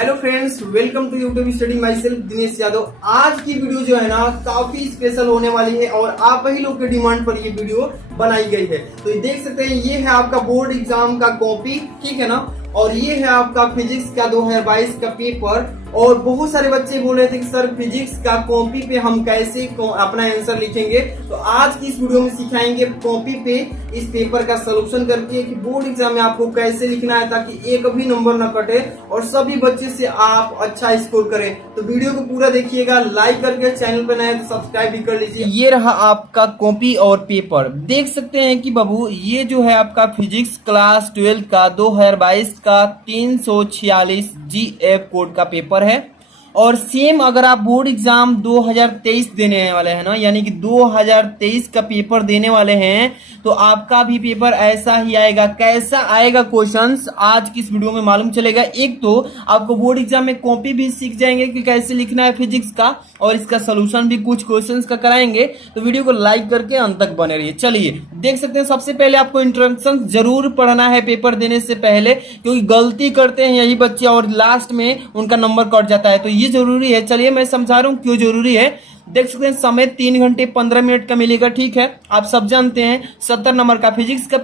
Hello friends, welcome to YouTube study myself Dinesh Yadav. आज की video जो है ना काफी स्पेशल होने वाली है और आप ही लोग के डिमांड पर ये वीडियो बनाई गई है। तो ये देख सकते हैं, ये है आपका बोर्ड एग्जाम का कॉपी, ठीक है ना। और ये है आपका फिजिक्स का 2022 का पेपर। और बहुत सारे बच्चे बोल रहे थे कि सर फिजिक्स का कॉपी पे हम कैसे अपना आंसर लिखेंगे। तो आज की इस वीडियो में सिखाएंगे कॉपी पे इस पेपर का सलूशन करके कि बोर्ड एग्जाम में आपको कैसे लिखना है ताकि एक भी नंबर न कटे और सभी बच्चे से आप अच्छा स्कोर करें। तो वीडियो को पूरा देखिएगा, लाइक करके चैनल पर नए तो सब्सक्राइब भी कर लीजिए। ये रहा आपका कॉपी और पेपर। देख सकते हैं कि बाबू ये जो है आपका फिजिक्स क्लास 12 का 2022 का 346 GF कोड का पेपर है। और सेम अगर आप बोर्ड एग्जाम 2023 देने वाले हैं ना, यानी कि 2023 का पेपर देने वाले हैं, तो आपका भी पेपर ऐसा ही आएगा। कैसा आएगा क्वेश्चंस आज की इस वीडियो में मालूम चलेगा। एक तो आपको बोर्ड एग्जाम में कॉपी भी सीख जाएंगे कि कैसे लिखना है फिजिक्स का, और इसका सोल्यूशन भी कुछ क्वेश्चंस का कराएंगे। तो वीडियो को लाइक करके अंत तक बने रहिए। चलिए देख सकते हैं, सबसे पहले आपको इंट्रोडक्शन जरूर पढ़ना है पेपर देने से पहले, क्योंकि गलती करते हैं यही बच्चे और लास्ट में उनका नंबर कट जाता है। तो ये जरूरी है। चलिए मैं समझा रहा हूं क्यों जरूरी है। देख सकते हैं समय 3 घंटे 15 मिनट का मिलेगा, ठीक है। आप सब जानते हैं 70 नंबर का फिजिक्स का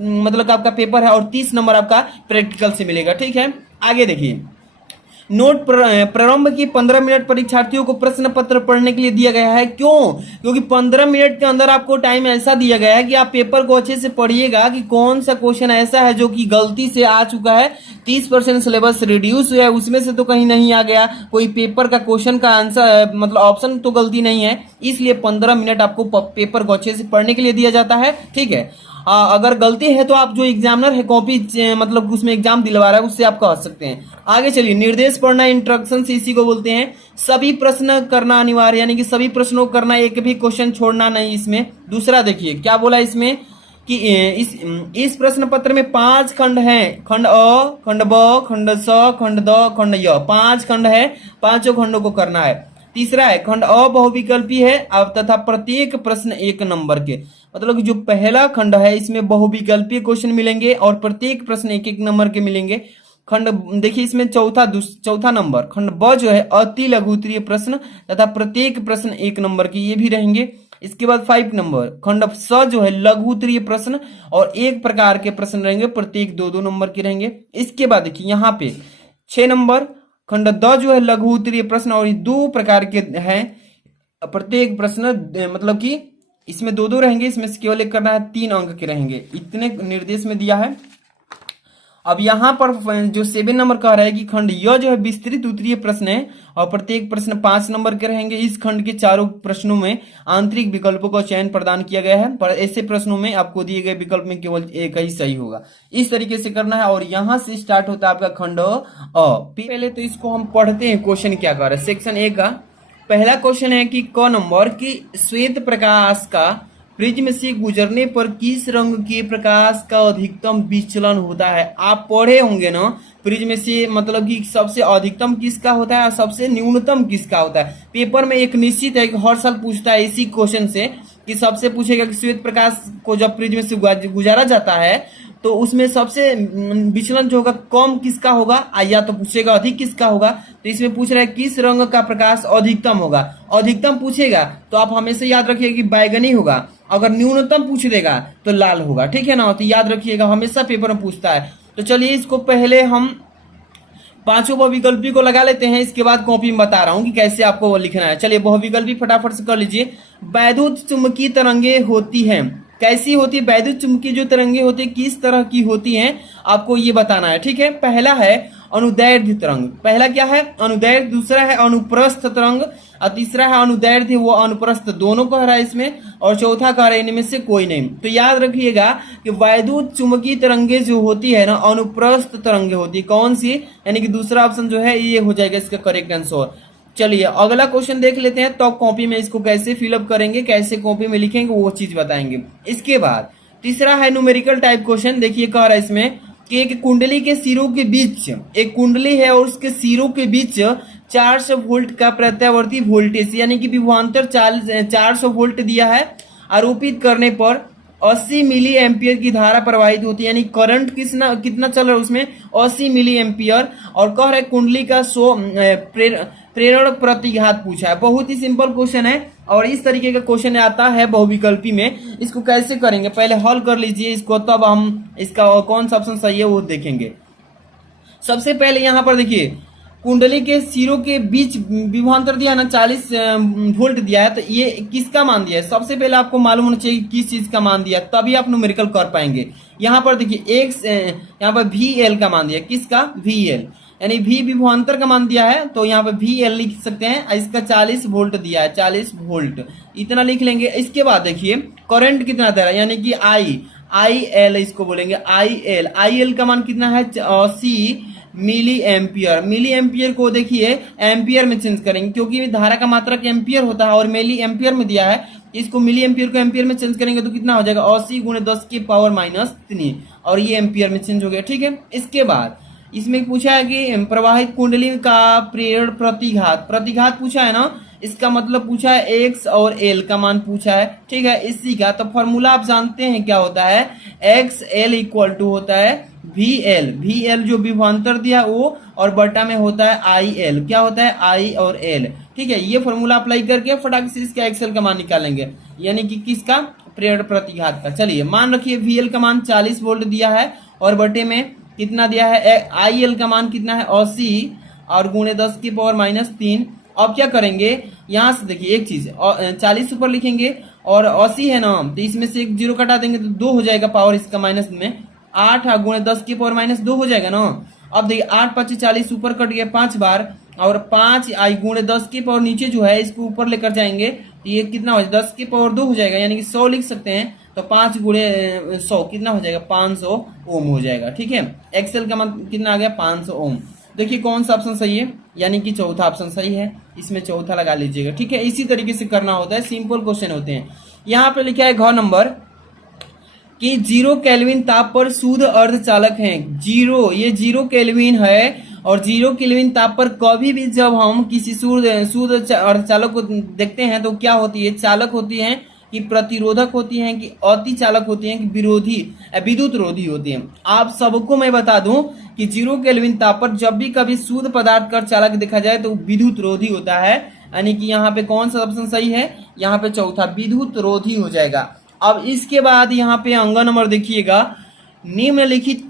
मतलब आपका पेपर है और 30 नंबर आपका प्रैक्टिकल से मिलेगा, ठीक है। आगे देखिए, नोट प्रारंभ की 15 मिनट परीक्षार्थियों को प्रश्न पत्र पढ़ने के लिए दिया गया है। क्यों? क्योंकि 15 मिनट के अंदर आपको टाइम ऐसा दिया गया है कि आप पेपर को अच्छे से पढ़िएगा कि कौन सा क्वेश्चन ऐसा है जो कि गलती से आ चुका है। 30% सिलेबस रिड्यूस हुआ है, उसमें से तो कहीं नहीं आ गया। कोई पेपर का क्वेश्चन का आंसर मतलब ऑप्शन तो गलती नहीं है, इसलिए 15 मिनट आपको पेपर को अच्छे से पढ़ने के लिए दिया जाता है, ठीक है। अगर गलती है तो आप जो एग्जामिनर है कॉपी मतलब उसमें एग्जाम दिलवा रहा है उससे आप कह सकते हैं। आगे चलिए, निर्देश पढ़ना, इंस्ट्रक्शन इसी को बोलते हैं। सभी प्रश्न करना अनिवार्य, यानी कि सभी प्रश्नों को करना, एक भी क्वेश्चन छोड़ना नहीं इसमें। दूसरा देखिए क्या बोला इसमें कि इस प्रश्न पत्र में 5 खंड हैं। खंड अ, खंड ब, खंड स, खंड द, खंड य, 5 खंड है। 5 खंडों को करना है। तीसरा है खंड अ बहुविकल्पी है अब तथा प्रत्येक प्रश्न 1 नंबर के। मतलब जो पहला खंड है इसमें बहुविकल्पीय क्वेश्चन मिलेंगे और प्रत्येक प्रश्न 1-1 नंबर के मिलेंगे। खंड देखिए इसमें चौथा नंबर खंड ब जो है अति लघु उत्तरीय प्रश्न तथा प्रत्येक प्रश्न 1 नंबर के, ये भी रहेंगे। इसके बाद 5 नंबर खंड स जो है लघु उत्तरीय प्रश्न और 1 प्रकार के प्रश्न रहेंगे, प्रत्येक 2-2 नंबर के रहेंगे। इसके बाद देखिए यहाँ पे 6 नंबर खंड द जो है लघु उत्तरीय प्रश्न और 2 प्रकार के हैं, प्रत्येक प्रश्न मतलब कि इसमें 2-2 रहेंगे, इसमें से केवल एक करना है, 3 अंक के रहेंगे। इतने निर्देश में दिया है। अब यहाँ पर जो 7 नंबर कह रहा है कि खंड य जो है विस्तृत उत्तरीय प्रश्न है और प्रत्येक प्रश्न 5 नंबर के रहेंगे। इस खंड के चारों प्रश्नों में आंतरिक विकल्पों का चयन प्रदान किया गया है, पर ऐसे प्रश्नों में आपको दिए गए विकल्प में केवल एक ही सही होगा। इस तरीके से करना है। और यहाँ से स्टार्ट होता है आपका खंड अ। पहले तो इसको हम पढ़ते हैं, क्वेश्चन क्या कर रहा है। सेक्शन ए का पहला क्वेश्चन है कि क नंबर की श्वेत प्रकाश का प्रिज्म से गुजरने पर किस रंग के प्रकाश का अधिकतम विचलन होता है। आप पढ़े होंगे ना, प्रिज्म से मतलब कि सबसे अधिकतम किसका होता है और सबसे न्यूनतम किसका होता है। पेपर में एक निश्चित है कि हर साल पूछता है इसी क्वेश्चन से कि सबसे पूछेगा कि श्वेत प्रकाश को जब प्रिज्म से गुजारा जाता है तो उसमें सबसे विचलन जो होगा कम किसका होगा, या तो पूछेगा अधिक किसका होगा। तो इसमें पूछ रहा है किस रंग का प्रकाश अधिकतम होगा। अधिकतम पूछेगा तो आप हमेशा याद रखिएगा कि बैगनी होगा, अगर न्यूनतम पूछ देगा तो लाल होगा, ठीक है ना। तो याद रखिएगा, हमेशा पेपर में पूछता है। तो चलिए इसको पहले हम 5 बहुविकल्पी को लगा लेते हैं, इसके बाद कॉपी में बता रहा हूं कि कैसे आपको वो लिखना है। चलिए बहुविकल्पी फटाफट से कर लीजिए। वैद्युत चुंबकीय तरंगे होती हैं, कैसी होती है वैद्युत चुंबकीय जो तरंगे होती है किस तरह की होती हैं, आपको ये बताना है, ठीक है। पहला है अनुदैर्ध्य तरंग, पहला क्या है अनुदैर्ध्य, दूसरा है अनुप्रस्थ तरंग और तीसरा है अनुदैर्ध्य वो अनुप्रस्थ, दोनों कह रहा है इसमें, और चौथा कह रहा है इनमें से कोई नहीं। तो याद रखिएगा कि वैद्युत चुंबकीय तरंगे जो होती है ना अनुप्रस्थ तरंगे होती है। कौन सी, यानी कि दूसरा ऑप्शन जो है ये हो जाएगा इसका करेक्ट आंसर। चलिए अगला क्वेश्चन देख लेते हैं, तो कॉपी में इसको कैसे फिलअप करेंगे, कैसे कॉपी में लिखेंगे वो चीज बताएंगे। इसके बाद तीसरा है न्यूमेरिकल टाइप क्वेश्चन। देखिए कह रहा है इसमें कि एक कुंडली के सिरों के बीच, एक कुंडली है और उसके सिरों के बीच 400 वोल्ट का प्रत्यावर्ती वोल्टेज यानी कि विभवांतर 400 वोल्ट दिया है। आरोपित करने पर 80 मिली एम्पियर की धारा प्रवाहित होती है, यानी करंट कितना चल रहा है उसमें 80 मिली एम्पियर। और कह रहे कुंडली का प्रेरण प्रतिघात पूछा है। बहुत ही सिंपल क्वेश्चन है और इस तरीके का क्वेश्चन आता है बहुविकल्पी में। इसको कैसे करेंगे पहले हल कर लीजिए इसको, तब हम इसका कौन सा ऑप्शन सही है वो देखेंगे। सबसे पहले यहाँ पर देखिए कुंडली के सिरों के बीच विभवांतर दिया है ना 40 वोल्ट दिया है, तो ये किसका मान दिया है सबसे पहले आपको मालूम होना चाहिए किस चीज का मान दिया, तभी आप न्यूमेरिकल कर पाएंगे। यहाँ पर देखिए एक्स यहाँ पर VL का मान दिया, किसका VL, यानी V विभवांतर का मान दिया है, तो यहाँ पे VL लिख सकते हैं। इसका 40 वोल्ट दिया है, 40 वोल्ट इतना लिख लेंगे। इसके बाद देखिए करंट कितना दे रहा है, यानी कि IL इसको बोलेंगे IL का मान कितना है 80 मिली एम्पियर। मिली एम्पियर को देखिए एम्पियर में चेंज करेंगे क्योंकि धारा का मात्रक एम्पियर होता है और मिली एम्पियर में दिया है, इसको मिली एम्पियर को एम्पियर में चेंज करेंगे तो कितना हो जाएगा 80 गुणे 10 की पावर -3 और ये एम्पियर में चेंज हो गया। ठीक है, इसके बाद इसमें पूछा है कि प्रवाहित कुंडली का प्रेरण प्रतिघात पूछा है ना, इसका मतलब पूछा है एक्स और एल का मान पूछा है। ठीक है, इसी का तो फॉर्मूला आप जानते हैं क्या होता है, एक्स एल इक्वल टू होता है VL जो विभवांतर दिया वो और बटा में होता है IL, क्या होता है I और L। ठीक है, ये फॉर्मूला अप्लाई करके फटाक से इसका एक्सएल का मान निकालेंगे, यानी कि किसका प्रेरण प्रतिघात का। चलिए मान रखिए VL का मान 40 वोल्ट दिया है और बटे में कितना दिया है IL का मान कितना है 80 और गुणे 10 की पावर -3। अब क्या करेंगे यहाँ से देखिए एक चीज 40 ऊपर लिखेंगे और 80 है ना, तो इसमें से एक जीरो कटा देंगे तो 2 हो जाएगा पावर इसका माइनस में, 8 गुणे 10 की पावर -2 हो जाएगा ना। अब देखिए 8 5 40 ऊपर कट गया 5 बार और 5 आई गुणे 10 की पावर नीचे जो है इसको ऊपर लेकर जाएंगे तो ये कितना हो जाएगा 10 की पावर 2 हो जाएगा, यानी कि 100 लिख सकते हैं। तो 5 गुणे 100 कितना हो जाएगा 500 ओम हो जाएगा। ठीक है, एक्सएल का मान कितना आ गया 500 ओम। देखिए कौन सा ऑप्शन सही है, यानी कि चौथा ऑप्शन सही है, इसमें चौथा लगा लीजिएगा। ठीक है, इसी तरीके से करना होता है, सिंपल क्वेश्चन होते हैं। यहाँ पे लिखा है घ नंबर कि 0 केल्विन ताप पर शुद्ध अर्धचालक हैं। ये 0 केल्विन है और 0 केल्विन ताप पर कभी भी जब हम किसी शुद्ध अर्धचालक को देखते हैं तो क्या होती है, चालक होती है कि प्रतिरोधक होती हैं कि अति चालक होती हैं कि विद्युत रोधी होती हैं। आप सबको मैं बता दूं कि 0 केल्विन ताप पर जब भी कभी शुद्ध पदार्थ का चालक देखा जाए तो विद्युत रोधी होता है, यानी कि यहाँ पे कौन सा ऑप्शन सही है, यहाँ पे चौथा विद्युत रोधी हो जाएगा। अब इसके बाद यहाँ पे अंग नंबर देखिएगा, निम्नलिखित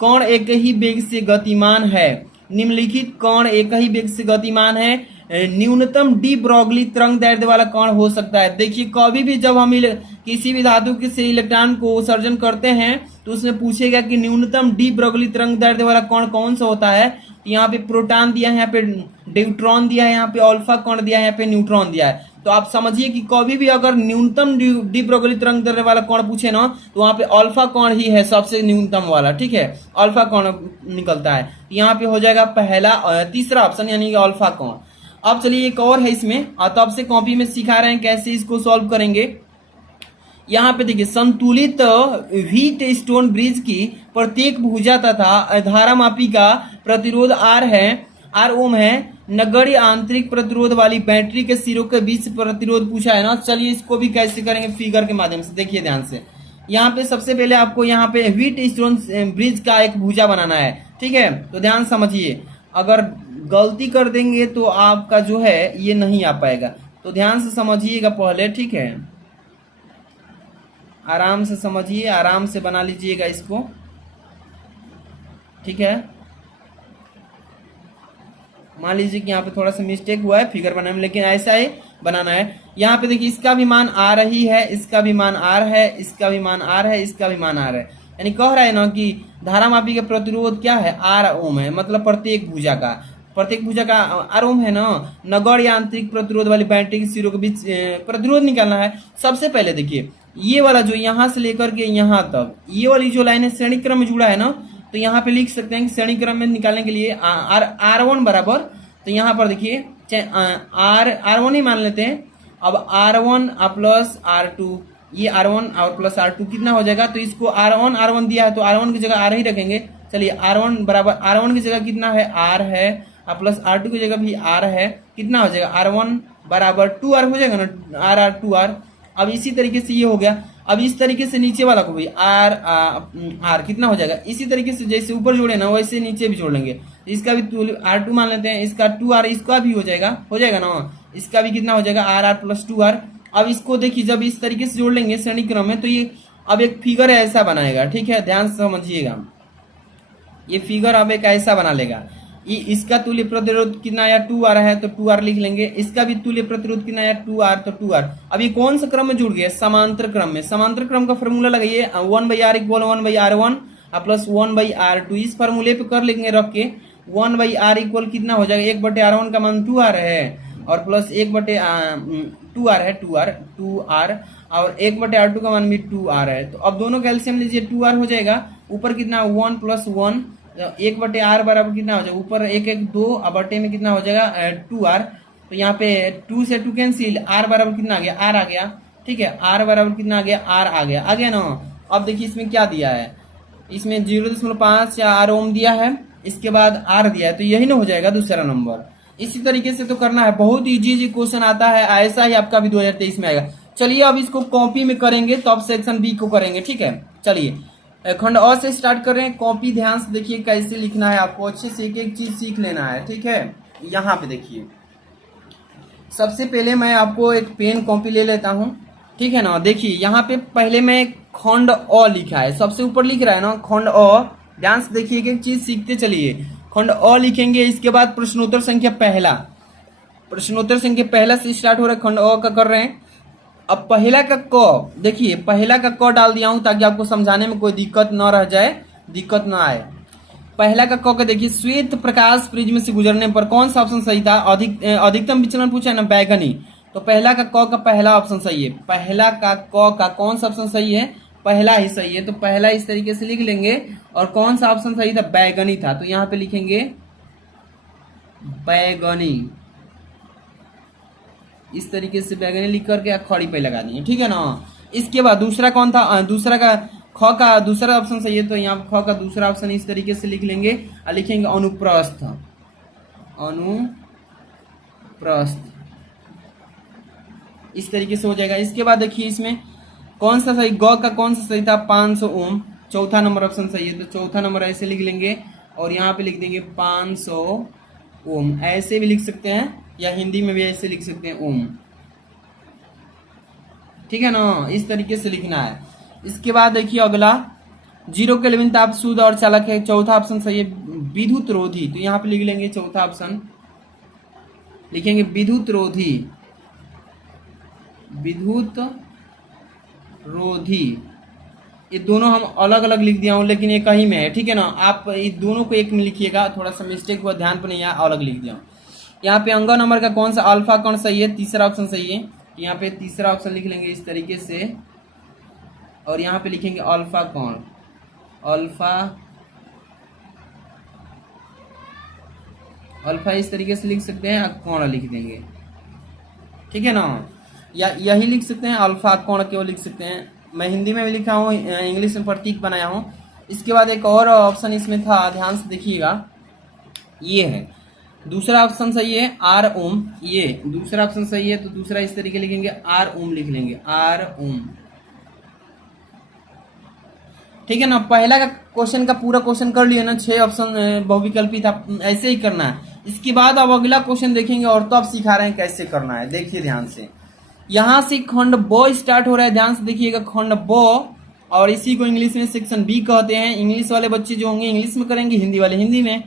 कण एक ही वेग से गतिमान है। निम्नलिखित कण एक ही वेग से गतिमान है, न्यूनतम डी ब्रोगली तरंग दैर्ध्य वाला कण हो सकता है। देखिए कभी भी जब हम किसी भी धातु के से इलेक्ट्रॉन को उत्सर्जन करते हैं तो उसमें पूछेगा कि न्यूनतम डी ब्रोगली तरंग दैर्ध्य वाला कण कौन सा होता है। तो यहाँ पे प्रोटॉन दिया है, यहाँ पे ड्यूट्रॉन दिया है, यहाँ पे अल्फा कण दिया है, यहाँ पे न्यूट्रॉन दिया है। तो आप समझिए कि कभी भी अगर न्यूनतम डी ब्रोगली तरंग दैर्ध्य वाला कण पूछे ना तो वहां पे अल्फा कण ही है सबसे न्यूनतम वाला। ठीक है, अल्फा कण निकलता है, यहाँ पे हो जाएगा पहला तीसरा ऑप्शन यानी कि अल्फा कण। अब चलिए एक और है इसमें, तब से कॉपी में सिखा रहे हैं कैसे इसको सॉल्व करेंगे। यहाँ पे देखिए संतुलित व्हीट स्टोन ब्रिज की प्रत्येक भुजा तथा धारामापी का प्रतिरोध R ओम है। नगण्य आंतरिक प्रतिरोध वाली बैटरी के सिरों के बीच प्रतिरोध पूछा है ना। चलिए इसको भी कैसे करेंगे फिगर के माध्यम से, देखिए ध्यान से। यहाँ पे सबसे पहले आपको यहाँ पे व्हीट स्टोन ब्रिज का एक भुजा बनाना है। ठीक है, तो ध्यान समझिए, अगर गलती कर देंगे तो आपका जो है ये नहीं आ पाएगा, तो ध्यान से समझिएगा पहले। ठीक है, आराम से समझिए, आराम से बना लीजिएगा इसको। ठीक है, मान लीजिए कि यहाँ पे थोड़ा सा मिस्टेक हुआ है फिगर बनाने में, लेकिन ऐसा ही बनाना है। यहाँ पे देखिए इसका भी मान आ रही है, इसका भी मान आर है, इसका भी मान आर है, इसका भी मान आर है, यानी कह रहा है ना कि धारामापी का प्रतिरोध क्या है R ओम है, मतलब प्रत्येक भुजा का R ओम है ना। नगण्य आंतरिक प्रतिरोध वाली बैटरी के सिरों के बीच प्रतिरोध निकालना है। सबसे पहले देखिए ये वाला जो यहाँ से लेकर के यहाँ तक ये वाली जो लाइन है श्रेणी क्रम में जुड़ा है ना, तो यहाँ पे लिख सकते हैं कि श्रेणी क्रम में निकालने के लिए R1 बराबर, तो यहाँ पर देखिए R1 ही मान लेते हैं। अब R1 प्लस R2, ये R1 और प्लस R2 कितना हो जाएगा, तो इसको R1 दिया है तो R1 की जगह R ही रखेंगे। चलिए R1 बराबर R1 की जगह कितना है R है, प्लस R2 की जगह भी R है, कितना हो जाएगा R1 बराबर 2R हो जाएगा ना, R 2R। अब इसी तरीके से ये हो गया। अब इस तरीके से नीचे वाला को भी आर आर कितना हो जाएगा, इसी तरीके से जैसे ऊपर जोड़े ना वैसे नीचे भी जोड़ लेंगे। इसका भी R2 मान लेते हैं, इसका 2R इसका भी हो जाएगा ना, इसका भी कितना हो जाएगा RR प्लस 2R। अब इसको देखिए जब इस तरीके से जोड़ लेंगे श्रेणी क्रम में तो ये अब एक फिगर ऐसा बनाएगा, ठीक है, ध्यान से समझिएगा। ये फिगर अब एक ऐसा बना लेगा, इसका तुल्य प्रतिरोध कितना आया 2R है तो 2R लिख लेंगे, इसका भी तुल्य प्रतिरोध कितना आया 2R तो 2R। अब ये कौन सा क्रम में जुड़ गया, समांतर क्रम में। समांतर क्रम का फॉर्मूला लगाइए 1/R equal 1/R1 plus 1/R2। इस फॉर्मूले पे कर लेंगे रख के 1/R इक्वल कितना हो जाएगा 1/R1 का मान 2R है और प्लस 1/2R है 2R और 1/R2 का मान भी 2R है। तो अब दोनों का एलसीएम लीजिए 2R हो जाएगा, ऊपर कितना 1 प्लस 1 1/R बराबर कितना हो जाएगा, ऊपर 1 1 2 और बटे में कितना हो जाएगा 2R। तो यहाँ पे 2 से 2 कैंसिल, R बराबर कितना आ गया R आ गया, ठीक है, R बराबर कितना आ गया R आ गया ना। अब देखिए इसमें क्या दिया है, इसमें 0.5 या R ओम दिया है, इसके बाद R दिया है, तो यही ना हो जाएगा दूसरा नंबर। इसी तरीके से तो करना है, बहुत इजी क्वेश्चन आता है, ऐसा ही आपका भी 2023 में आएगा। चलिए अब इसको कॉपी में करेंगे तो अब सेक्शन बी को करेंगे, ठीक है। चलिए खंड अ से स्टार्ट कर रहे हैं, कॉपी ध्यान से देखिए कैसे लिखना है, आपको अच्छे से एक एक चीज सीख लेना है, ठीक है। यहाँ पे देखिए सबसे पहले मैं आपको एक पेन कॉपी ले लेता हूँ, ठीक है ना। देखिए यहाँ पे पहले मैं खंड अ लिखा है, सबसे ऊपर लिख रहा है ना खंड अ, ध्यान से देखिए एक एक चीज सीखते चलिए। खंड अ लिखेंगे, इसके बाद प्रश्नोत्तर संख्या पहला, प्रश्नोत्तर संख्या पहला से स्टार्ट हो रहा है, खंड अ का कर रहे हैं। अब पहला का क, देखिए पहला का क डाल दिया हूं ताकि आपको समझाने में कोई दिक्कत न रह जाए, दिक्कत ना आए। पहला का क देखिए, श्वेत प्रकाश प्रिज्म से गुजरने पर कौन सा ऑप्शन सही था, अधिकतम विचलन पूछा है ना बैगनी, तो पहला का क का पहला ऑप्शन सही है। पहला का क का कौन सा ऑप्शन सही है, पहला ही सही है, तो पहला इस तरीके से लिख लेंगे। और कौन सा ऑप्शन सही था, बैगनी था, तो यहाँ पे लिखेंगे बैगनी, इस तरीके से बैगनी लिख करके खड़ी पे लगा दिए, ठीक है ना। इसके बाद दूसरा कौन था, दूसरा का ख का दूसरा ऑप्शन सही है, तो यहाँ ख का दूसरा ऑप्शन इस तरीके से लिख लेंगे और लिखेंगे अनुप्रस्थ, अनुप्रस्थ, इस तरीके से हो जाएगा। इसके बाद देखिए इसमें कौन सा सही, ग का कौन सा सही था 500 ओम, चौथा नंबर ऑप्शन सही है, तो चौथा नंबर ऐसे लिख लेंगे और यहाँ पे लिख देंगे 500 ओम, ऐसे भी लिख सकते हैं या हिंदी में भी ऐसे लिख सकते हैं ओम, ठीक है ना, इस तरीके से लिखना है। इसके बाद देखिए अगला 0 केल्विन ताप शुद्ध और चालक है, चौथा ऑप्शन सही है विद्युत रोधी, तो यहाँ पे लिख लेंगे चौथा ऑप्शन, लिखेंगे विद्युत रोधी, विद्युत रोधी। ये दोनों हम अलग अलग लिख दिया हूं लेकिन ये कहीं में है, ठीक है ना। आप इस दोनों को एक में लिखिएगा, थोड़ा सा मिस्टेक हुआ ध्यान पर नहीं आया, अलग लिख दिया हूं। यहाँ पे अंग नंबर का कौन सा अल्फा कण सही है, तीसरा ऑप्शन सही है, यहाँ पे तीसरा ऑप्शन लिख लेंगे इस तरीके से और यहाँ पे लिखेंगे अल्फा कण, अल्फा इस तरीके से लिख सकते हैं, कण लिख देंगे, ठीक है ना, या यही लिख सकते हैं अल्फा कण केवल लिख सकते हैं। मैं हिंदी में भी लिखा हूँ, इंग्लिश में प्रतीक बनाया हूँ। इसके बाद एक और ऑप्शन इसमें था, ध्यान से देखिएगा, ये है दूसरा ऑप्शन सही है आर ओम, ये दूसरा ऑप्शन सही है, तो दूसरा इस तरीके लिखेंगे आर ओम लिख लेंगे, आर ओम, ठीक है ना। पहला का क्वेश्चन का पूरा क्वेश्चन कर लिया ना, 6 ऑप्शन बहुविकल्पी था, ऐसे ही करना है। इसके बाद अब अगला क्वेश्चन देखेंगे और तो आप सिखा रहे हैं कैसे करना है, देखिए ध्यान से। यहां से खंड ब स्टार्ट हो रहा है, ध्यान से देखिएगा, खंड ब, और इसी को इंग्लिश में सेक्शन बी कहते हैं। इंग्लिश वाले बच्चे जो होंगे इंग्लिश में करेंगे, हिंदी वाले हिंदी में।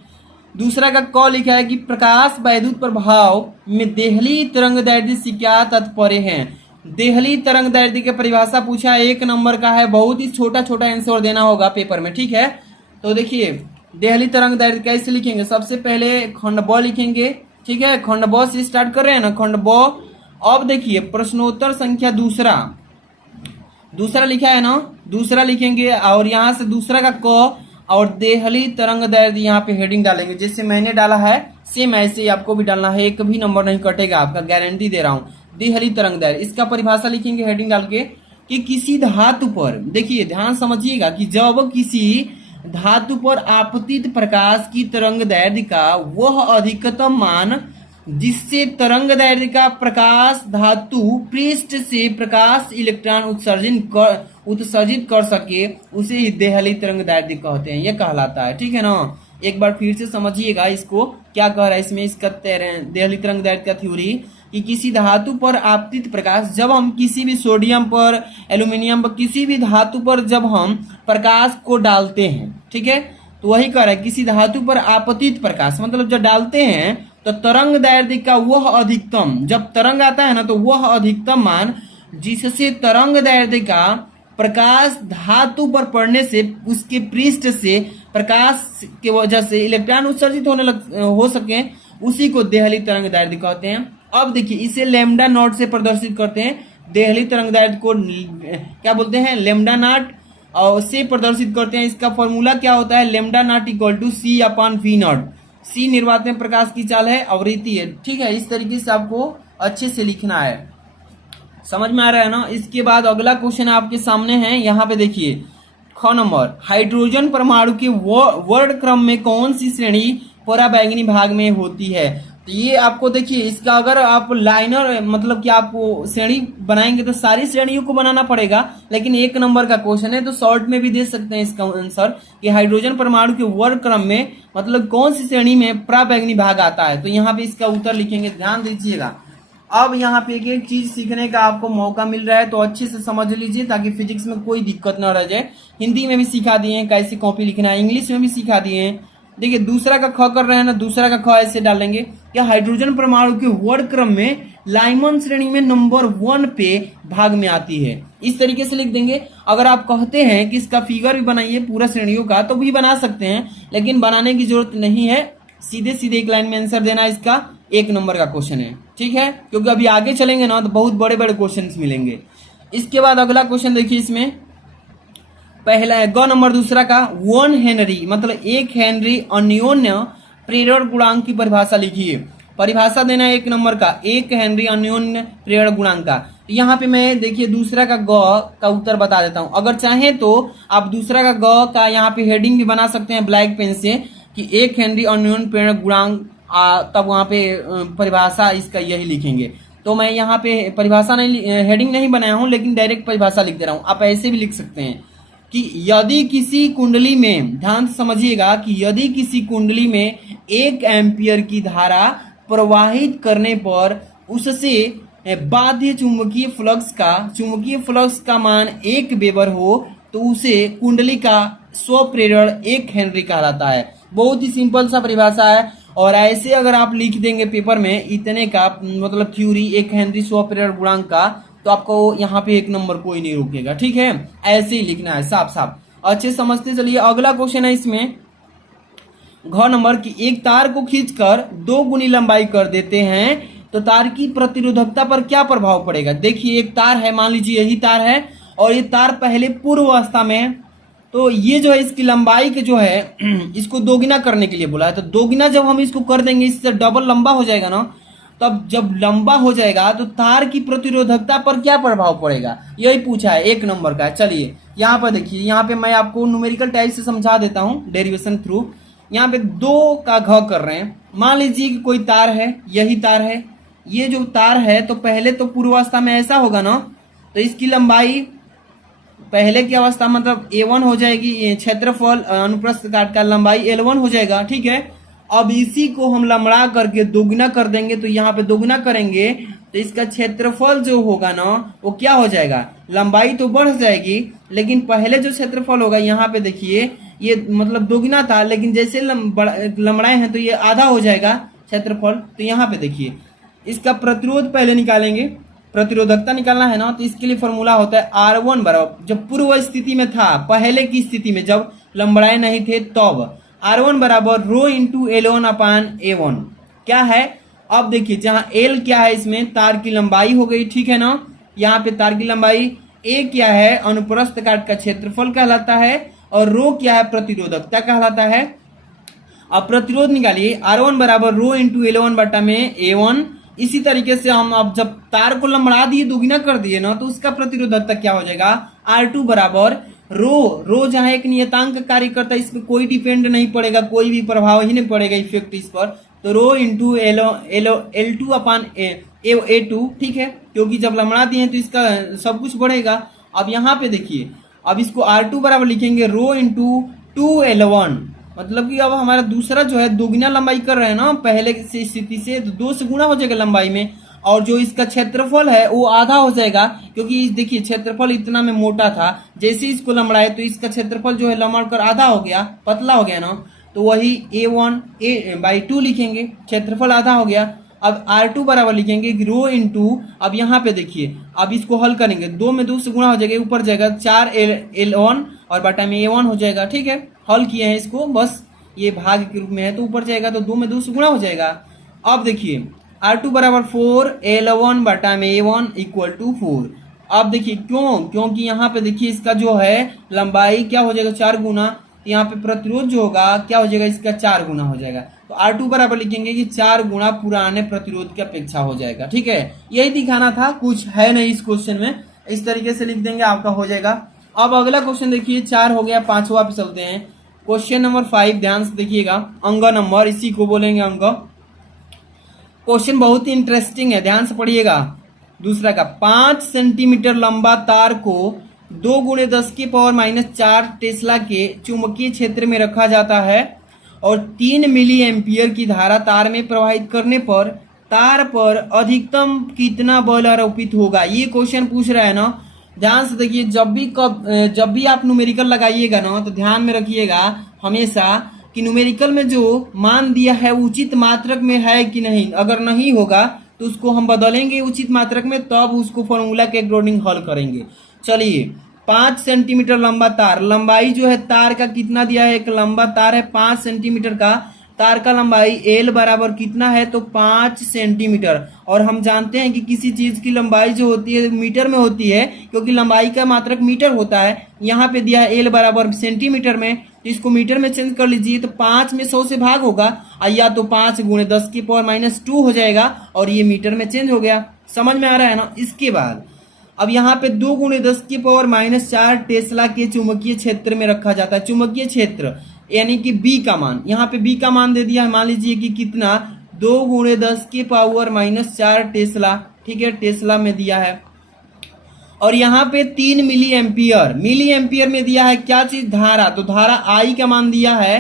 दूसरा का क लिखा है कि प्रकाश वैद्युत प्रभाव में देहली तरंगदैर्ध्य से क्या तात्पर्य है। देहली तरंगदैर्ध्य की परिभाषा पूछा है, 1 नंबर का है, बहुत ही छोटा छोटा आंसर देना होगा पेपर में, ठीक है। तो देखिए देहली तरंगदैर्ध्य कैसे लिखेंगे, सबसे पहले खंड ब लिखेंगे, ठीक है, खंड ब से स्टार्ट कर रहे हैं ना, खंड ब। अब देखिए प्रश्नोत्तर संख्या दूसरा लिखा है ना, दूसरा लिखेंगे और यहाँ से दूसरा का क और देहली तरंगदैर्ध्य यहाँ पे हेडिंग डालेंगे, जैसे मैंने डाला है सेम ऐसे ही आपको भी डालना है, एक भी नंबर नहीं कटेगा आपका, गारंटी दे रहा हूँ। देहली तरंगदैर्ध्य, इसका परिभाषा लिखेंगे हेडिंग डाल के कि किसी धातु पर, देखिए ध्यान समझिएगा, कि जब किसी धातु पर आपतित प्रकाश की तरंगदैर्ध्य का वह अधिकतम मान जिससे तरंग दैर्ध्य का प्रकाश धातु पृष्ठ से प्रकाश इलेक्ट्रॉन उत्सर्जित कर सके उसे ही देहली तरंग दैर्ध्य कहते हैं, यह कहलाता है। ठीक है ना, एक बार फिर से समझिएगा इसको क्या कह रहा है इसमें, इसका देहली तरंग दैर्ध्य का थ्योरी कि किसी धातु पर आपतित प्रकाश, जब हम किसी भी सोडियम पर, एल्यूमिनियम पर, किसी भी धातु पर जब हम प्रकाश को डालते हैं, ठीक है, तो वही कह रहा है किसी धातु पर आपतित प्रकाश मतलब जब डालते हैं तो तरंग दैर्ध्य का वह अधिकतम, जब तरंग आता है ना तो वह अधिकतम मान जिससे तरंग दैर्ध्य का प्रकाश धातु पर पड़ने से उसके पृष्ठ से प्रकाश के वजह से इलेक्ट्रॉन उत्सर्जित हो सके उसी को देहली तरंग दैर्ध्य कहते हैं। अब देखिए इसे लैम्डा नॉट से प्रदर्शित करते हैं, देहली तरंग दैर्ध्य को क्या बोलते हैं, लैम्डा नॉट और से प्रदर्शित करते हैं। इसका फॉर्मूला क्या होता है, lambda not equal to C upon V not. C निर्वात में प्रकाश की चाल है, आवृत्ति है। ठीक है, इस तरीके से आपको अच्छे से लिखना है, समझ में आ रहा है ना। इसके बाद अगला क्वेश्चन आपके सामने है, यहाँ पे देखिए ख नंबर, हाइड्रोजन परमाणु के वर्ण क्रम में कौन सी श्रेणी पराबैंगनी भाग में होती है। तो ये आपको देखिए इसका अगर आप लाइनर मतलब कि आप श्रेणी बनाएंगे तो सारी श्रेणियों को बनाना पड़ेगा, लेकिन एक नंबर का क्वेश्चन है तो शॉर्ट में भी दे सकते हैं इसका आंसर कि हाइड्रोजन परमाणु के वर्ण क्रम में मतलब कौन सी श्रेणी में पराबैंगनी भाग आता है। तो यहाँ पे इसका उत्तर लिखेंगे, ध्यान दीजिएगा। अब यहाँ पे एक एक चीज सीखने का आपको मौका मिल रहा है तो अच्छे से समझ लीजिए ताकि फिजिक्स में कोई दिक्कत न रह जाए। हिंदी में भी सिखा दिए हैं कैसे कॉपी लिखना है, इंग्लिश में भी सिखा दिए हैं। देखिए दूसरा का ख कर रहे हैं ना, दूसरा का ख ऐसे डालेंगे क्या, हाइड्रोजन परमाणु के वर्ण क्रम में लाइमन श्रेणी में नंबर 1 पे भाग में आती है, इस तरीके से लिख देंगे। अगर आप कहते हैं कि इसका फिगर भी बनाइए पूरा श्रेणियों का तो भी बना सकते हैं, लेकिन बनाने की जरूरत नहीं है, सीधे सीधे एक लाइन में आंसर देना इसका एक नंबर का क्वेश्चन है। ठीक है, क्योंकि अभी आगे चलेंगे ना तो बहुत बड़े बड़े क्वेश्चन मिलेंगे। इसके बाद अगला क्वेश्चन देखिए, इसमें पहला है ग नंबर दूसरा का 1 हेनरी मतलब 1 हेनरी अन्योन्य प्रेरण गुणांक की परिभाषा लिखिए। परिभाषा देना है एक नंबर का, 1 हेनरी अन्योन्य प्रेरण गुणांक का। यहाँ पे मैं देखिए दूसरा का ग का उत्तर बता देता हूँ। अगर चाहें तो आप दूसरा का ग का यहाँ पे हेडिंग भी बना सकते हैं ब्लैक पेन से कि 1 हेनरी अन्योन्य प्रेरण गुणांक, तब वहाँ पे परिभाषा इसका यही लिखेंगे। तो मैं यहाँ पे परिभाषा नहीं, हेडिंग नहीं बनाया हूँ, लेकिन डायरेक्ट परिभाषा लिख दे रहा हूँ। आप ऐसे भी लिख सकते हैं कि यदि किसी कुंडली में, ध्यान से समझिएगा कि यदि किसी कुंडली में 1 एम्पियर की धारा प्रवाहित करने पर उससे बाध्य चुंबकीय फ्लक्स का मान 1 वेबर हो तो उसे कुंडली का स्वप्रेरण 1 हेनरी कहलाता है। बहुत ही सिंपल सा परिभाषा है, और ऐसे अगर आप लिख देंगे पेपर में इतने का मतलब थ्योरी 1 हेनरी स्वप्रेरण गुणांक का, तो आपको यहाँ पे एक नंबर कोई नहीं रोकेगा। ठीक है, ऐसे ही लिखना है साफ साफ, अच्छे समझते चलिए। अगला क्वेश्चन है इसमें घ नंबर की, एक तार को खींचकर 2 गुनी लंबाई कर देते हैं तो तार की प्रतिरोधकता पर क्या प्रभाव पड़ेगा। देखिए एक तार है, मान लीजिए यही तार है और ये तार पहले पूर्व अवस्था में है, तो ये जो है इसकी लंबाई के जो है इसको दोगुना करने के लिए बोला है। तो दोगुना जब हम इसको कर देंगे इससे डबल लंबा हो जाएगा ना, तब जब लंबा हो जाएगा तो तार की प्रतिरोधकता पर क्या प्रभाव पड़ेगा, यही पूछा है एक नंबर का। चलिए यहाँ पर देखिए, यहाँ पे मैं आपको न्यूमेरिकल टाइप से समझा देता हूँ डेरिवेशन थ्रू। यहाँ पे 2 का घ कर रहे हैं, मान लीजिए कि कोई तार है, यही तार है, ये जो तार है तो पहले तो पूर्वावस्था में ऐसा होगा ना, तो इसकी लंबाई पहले की अवस्था मतलब A1 हो जाएगी, क्षेत्रफल अनुप्रस्थ काट का लंबाई L1 हो जाएगा। ठीक है, अब इसी को हम लंबड़ा करके दोगुना कर देंगे, तो यहाँ पे दोगुना करेंगे तो इसका क्षेत्रफल जो होगा ना वो क्या हो जाएगा, लंबाई तो बढ़ जाएगी, लेकिन पहले जो क्षेत्रफल होगा यहाँ पे देखिए ये मतलब दोगुना था, लेकिन जैसे लंबड़ाए हैं तो ये आधा हो जाएगा क्षेत्रफल। तो यहाँ पे देखिए इसका प्रतिरोध पहले निकालेंगे, प्रतिरोधकता निकालना है ना, तो इसके लिए फॉर्मूला होता है R1 बराबर, जब पूर्व स्थिति में था, पहले की स्थिति में जब लंबड़ाए नहीं थे तब R1 बराबर रो इंटू L1 अपान A1 क्या है। अब देखिए जहां L क्या है, इसमें तार की लंबाई हो गई, ठीक है ना, यहाँ पे तार की लंबाई, A क्या है अनुप्रस्थ काट का क्षेत्रफल कहलाता है, और रो क्या है प्रतिरोधकता कहलाता है। अब प्रतिरोध निकालिए, R1 बराबर रो इंटू L1 बटा में A1। इसी तरीके से हम अब जब तार को लंबड़ा दिए, दोगुना कर दिए ना, तो उसका प्रतिरोधकता क्या हो जाएगा, R2 बराबर रो जहां एक नियतांक कार्य करता है, इसमें कोई डिपेंड नहीं पड़ेगा, कोई भी प्रभाव ही नहीं पड़ेगा इफेक्ट इस पर, तो rho into L two upon A two, ठीक है, क्योंकि जब लंबड़ा दिए हैं तो इसका सब कुछ बढ़ेगा। अब यहाँ पे देखिए, अब इसको R2 बराबर लिखेंगे रो इंटू 2L1, मतलब कि अब हमारा दूसरा जो है दोगुना लंबाई कर रहे हैं ना पहले से स्थिति से, तो 2 से गुना हो जाएगा लंबाई में, और जो इसका क्षेत्रफल है वो आधा हो जाएगा, क्योंकि देखिए क्षेत्रफल इतना में मोटा था, जैसे इसको लंबड़ाए तो इसका क्षेत्रफल जो है लंबड़ कर आधा हो गया, पतला हो गया ना, तो वही A1/2 लिखेंगे, क्षेत्रफल आधा हो गया। अब R2 बराबर लिखेंगे रो इंटू, अब यहाँ पे देखिए, अब इसको हल करेंगे, 2 में 2 से गुणा हो जाएगा, ऊपर जाएगा 4L1 और बटा में A1 हो जाएगा, ठीक है। हल किए हैं इसको, बस ये भाग के रूप में है तो ऊपर जाएगा तो 2 में 2 से गुणा हो जाएगा। अब देखिए R2 बराबर 4L1 बटा में A1 इक्वल टू 4। अब देखिए क्योंकि यहाँ पे देखिए इसका जो है लंबाई क्या हो जाएगा 4 गुना, तो यहाँ पे प्रतिरोध जो होगा क्या हो जाएगा इसका 4 गुना हो जाएगा, तो R2 बराबर लिखेंगे कि 4 गुना पुराने प्रतिरोध की अपेक्षा हो जाएगा, ठीक है। यही दिखाना था, कुछ है नहीं इस क्वेश्चन में, इस तरीके से लिख देंगे आपका हो जाएगा। अब अगला क्वेश्चन देखिए, 4 हो गया, 5वां पे चलते हैं। क्वेश्चन नंबर 5 ध्यान से देखिएगा, अंक नंबर, इसी को बोलेंगे अंक। क्वेश्चन बहुत ही इंटरेस्टिंग है, ध्यान से पढ़िएगा। दूसरा का 5 सेंटीमीटर लंबा तार को 2 × 10⁻⁴ टेस्ला के चुंबकीय क्षेत्र में रखा जाता है और 3 मिली एम्पियर की धारा तार में प्रवाहित करने पर तार पर अधिकतम कितना बल आरोपित होगा। ये क्वेश्चन पूछ रहा है ना, ध्यान से देखिए। जब भी आप न्यूमेरिकल लगाइएगा ना तो ध्यान में रखिएगा हमेशा कि न्यूमेरिकल में जो मान दिया है उचित मात्रक में है कि नहीं। अगर नहीं होगा तो उसको हम बदलेंगे उचित मात्रक में, तब उसको फॉर्मूला के अकॉर्डिंग हल करेंगे। चलिए, 5 सेंटीमीटर लंबा तार, लंबाई जो है तार का कितना दिया है, एक लंबा तार है 5 सेंटीमीटर का, तार का लंबाई L बराबर कितना है तो 5 सेंटीमीटर। और हम जानते हैं कि किसी चीज की लंबाई जो होती है मीटर में होती है, क्योंकि लंबाई का मात्रक मीटर होता है। यहाँ पे दिया है L बराबर सेंटीमीटर में, तो इसको मीटर में चेंज कर लीजिए, तो 5 में 100 से भाग होगा, या तो 5 × 10⁻⁻² हो जाएगा, और ये मीटर में चेंज हो गया। समझ में आ रहा है ना। इसके बाद अब यहाँ पे 2 × 10⁻⁴ टेस्ला के चुंबकीय क्षेत्र में रखा जाता है। चुंबकीय क्षेत्र यानी कि B का मान, यहाँ पे B का मान दे दिया है, मान लीजिए कि कितना 2 × 10⁻⁴ टेस्ला, ठीक है, टेस्ला में दिया है। और यहाँ पे 3 मिली एम्पियर में दिया है क्या चीज, धारा। तो धारा I का मान दिया है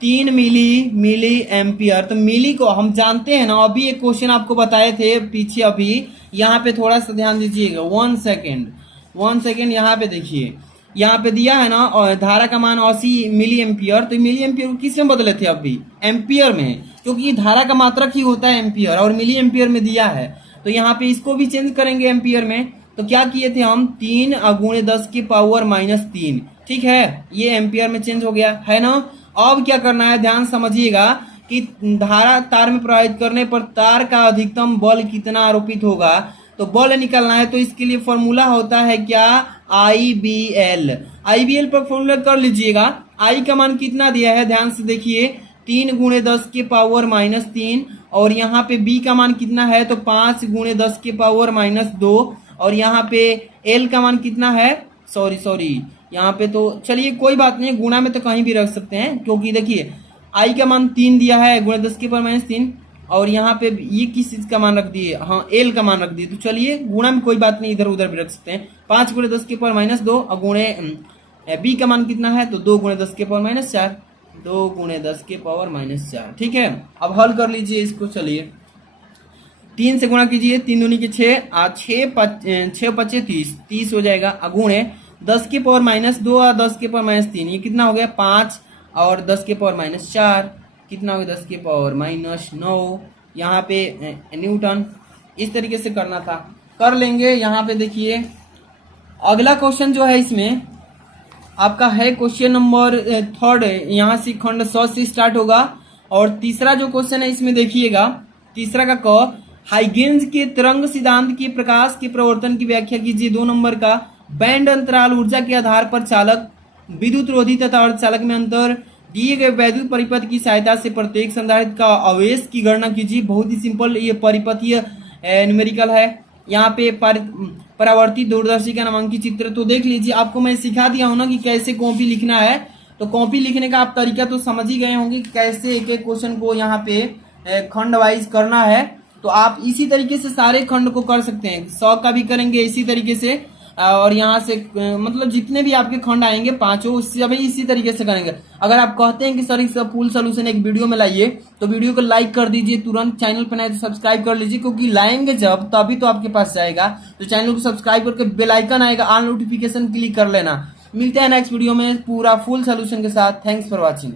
3 मिली एम्पियर। तो मिली को हम जानते हैं ना, अभी एक क्वेश्चन आपको बताए थे पीछे, अभी यहाँ पे थोड़ा सा ध्यान दीजिएगा, 1 सेकेंड। यहाँ पे देखिए, यहाँ पे दिया है ना और धारा का मान 80 मिली एम्पियर, तो मिली एम्पियर को किस में बदले थे, अभी एम्पियर में, क्योंकि ये धारा का मात्रक ही होता है एम्पियर, और मिली एम्पियर में दिया है। तो यहाँ पे इसको भी चेंज करेंगे एम्पियर में। तो क्या किए थे हम, 3 × 10⁻⁻3, ठीक है, ये एम्पियर में चेंज हो गया है ना। अब क्या करना है, ध्यान समझिएगा कि धारा तार में प्रवाहित करने पर तार का अधिकतम बल कितना आरोपित होगा। तो बल निकालना है, तो इसके लिए फॉर्मूला होता है क्या, IBL पर फॉर्मूला कर लीजिएगा। I का मान कितना दिया है, ध्यान से देखिए, 3 × 10⁻⁻3, और यहाँ पे B का मान कितना है तो 5 × 10⁻⁻2, और यहाँ पे L का मान कितना है, सॉरी यहाँ पे तो चलिए कोई बात नहीं, गुणा में तो कहीं भी रख सकते हैं, क्योंकि देखिए I का मान 3 दिया है × 10⁻³ और यहाँ पे ये किस चीज का मान रख दिए, हाँ L का मान रख दिए। तो चलिए गुणा में कोई बात नहीं, इधर उधर भी रख सकते हैं। 5 × 10⁻2 और गुणे B का मान कितना है तो 2 × 10⁻⁴, 2 × 10⁻⁴, ठीक है। अब हल कर लीजिए इसको। चलिए 3 से गुणा कीजिए, 3 दूनी के 6, 6 × 5 = 30 हो जाएगा। अगुणे 10⁻2 और 10⁻3, ये कितना हो गया 5, और 10⁻⁴ कितना हो गया 10⁻⁹। यहाँ पे न्यूटन। इस तरीके से करना था, कर लेंगे। यहाँ पे देखिए अगला क्वेश्चन जो है इसमें आपका है क्वेश्चन नंबर 3, यहाँ से खंड 100 से स्टार्ट होगा। और तीसरा जो क्वेश्चन है इसमें देखिएगा, तीसरा का क, हाइगेंस के तरंग सिद्धांत के प्रकाश के प्रवर्तन की व्याख्या कीजिए। 2 नंबर का, बैंड अंतराल ऊर्जा के आधार पर चालक, विद्युत रोधी तथा अर्धचालक में अंतर, दिए गए वैद्युत परिपथ की सहायता से प्रत्येक संधारित्र का आवेश की गणना कीजिए। बहुत ही सिंपल ये परिपथीय न्यूमेरिकल है। यहाँ पे परावर्तित दूरदर्शी का नामांकित चित्र तो देख लीजिए। आपको मैं सिखा दिया हूं ना कि कैसे कॉपी लिखना है, तो कॉपी लिखने का आप तरीका तो समझ ही गए होंगे कि कैसे एक एक क्वेश्चन को यहाँ पे खंड वाइज करना है तो आप इसी तरीके से सारे खंड को कर सकते हैं। 100 का भी करेंगे इसी तरीके से, और यहाँ से मतलब जितने भी आपके खंड आएंगे पांचों सभी इसी तरीके से करेंगे। अगर आप कहते हैं कि सर इसका फुल सोल्यूशन एक वीडियो में लाइए तो वीडियो को लाइक कर दीजिए, तुरंत चैनल पर नए तो सब्सक्राइब कर लीजिए, क्योंकि लाएंगे जब तभी तो आपके पास जाएगा। तो चैनल को सब्सक्राइब करके बेल आइकन आएगा, ऑल नोटिफिकेशन क्लिक कर लेना। मिलते हैं नेक्स्ट वीडियो में पूरा फुल सोल्यूशन के साथ। Thanks for watching.